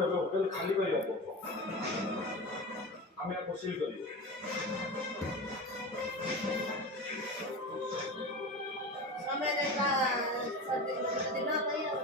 ଆମକୁ ଏବେ ହୋଟେଲ ଖାଲି କରିବାକୁ ପଡ଼ିବ। ଆମେ ୟାକୁ ସିଲ୍ କରିବୁ। ଦିନ ପାଇଁ ଆଉ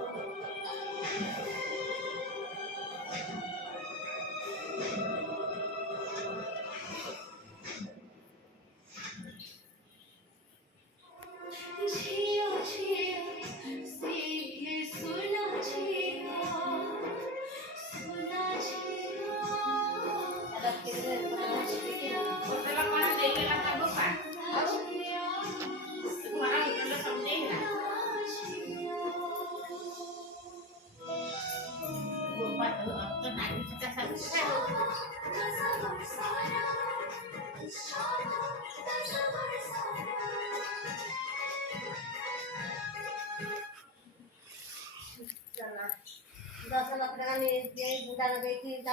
दस लाख टका दान ଦେଇକି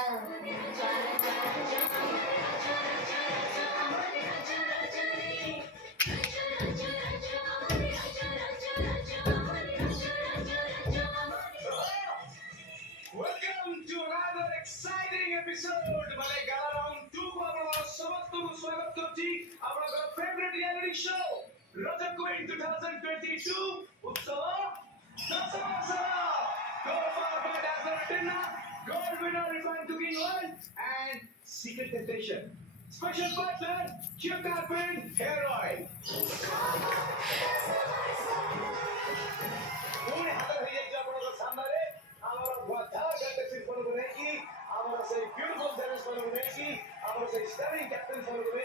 Welcome to another exciting episode. Mane Galaram 2 आपन समस्त को स्वागत करछि आपन फेवरेट रियलिटी शो रजत क्वीन 2022 उत्सव दशवर्षरा gold power by Dazzler Dinner, gold winner refined cooking oil and secret temptation. Special partner Q Carpet hair oil. पूरे हाथ हो जाए आपन सामने ଆମର ୱାଧା ଗେଟ୍ ସିମ୍ପଲ ବନେଇକି ଆମର ସେଇ ବ୍ୟୁଟିଫୁଲ ଡ୍ୟାନ୍ସ ବନେଇକି ଆମର ସେଇ ଷ୍ଟାରିଂ କ୍ୟାପ୍ଟେନ୍